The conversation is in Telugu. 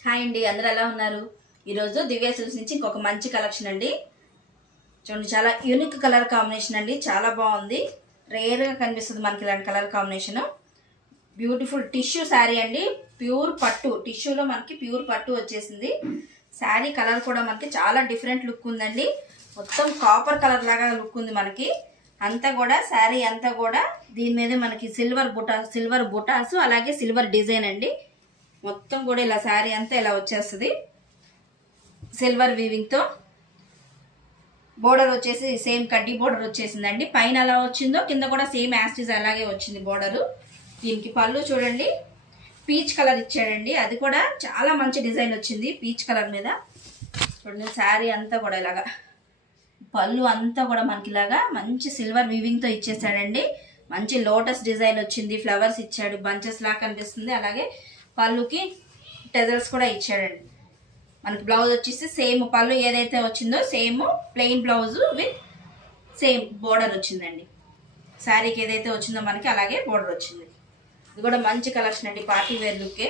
హాయ్ అండి, అందరూ ఎలా ఉన్నారు? ఈరోజు దివ్య సిల్క్స్ నుంచి ఇంకొక మంచి కలెక్షన్ అండి. చూడండి, చాలా యూనిక్ కలర్ కాంబినేషన్ అండి. చాలా బాగుంది. రేర్గా కనిపిస్తుంది మనకి ఇలాంటి colour combination. Beautiful tissue sari అండి. ప్యూర్ పట్టు టిష్యూలో మనకి ప్యూర్ పట్టు వచ్చేసింది. శారీ కలర్ కూడా మనకి చాలా డిఫరెంట్ లుక్ ఉందండి. మొత్తం కాపర్ కలర్ లాగా లుక్ ఉంది మనకి. అంతా కూడా శారీ అంతా కూడా దీని మీద మనకి సిల్వర్ బుటాస్ అలాగే సిల్వర్ డిజైన్ అండి. మొత్తం కూడా ఇలా శారీ అంతా ఇలా వచ్చేస్తుంది. సిల్వర్ వీవింగ్తో బోర్డర్ వచ్చేసి సేమ్ కడ్డీ బోర్డర్ వచ్చేసిందండి. పైన ఎలా వచ్చిందో కింద కూడా సేమ్ యాస్టిజ్ అలాగే వచ్చింది బోర్డరు. దీనికి పళ్ళు చూడండి, పీచ్ కలర్ ఇచ్చాడండి. అది కూడా చాలా మంచి డిజైన్ వచ్చింది పీచ్ కలర్ మీద. చూడండి, శారీ అంతా కూడా ఇలాగా పళ్ళు అంతా కూడా మనకి ఇలాగా మంచి సిల్వర్ వీవింగ్తో ఇచ్చేసాడండి. మంచి లోటస్ డిజైన్ వచ్చింది. ఫ్లవర్స్ ఇచ్చాడు, బంచెస్ లాగా కనిపిస్తుంది. అలాగే పళ్ళుకి టెజల్స్ కూడా ఇచ్చాడండి. మనకి బ్లౌజ్ వచ్చేసి సేమ్ పళ్ళు ఏదైతే వచ్చిందో same plain blouse with same border వచ్చిందండి. శారీకి ఏదైతే వచ్చిందో మనకి అలాగే బోర్డర్ వచ్చింది. ఇది కూడా మంచి కలెక్షన్ అండి, పార్టీ వేర్ లుక్కే.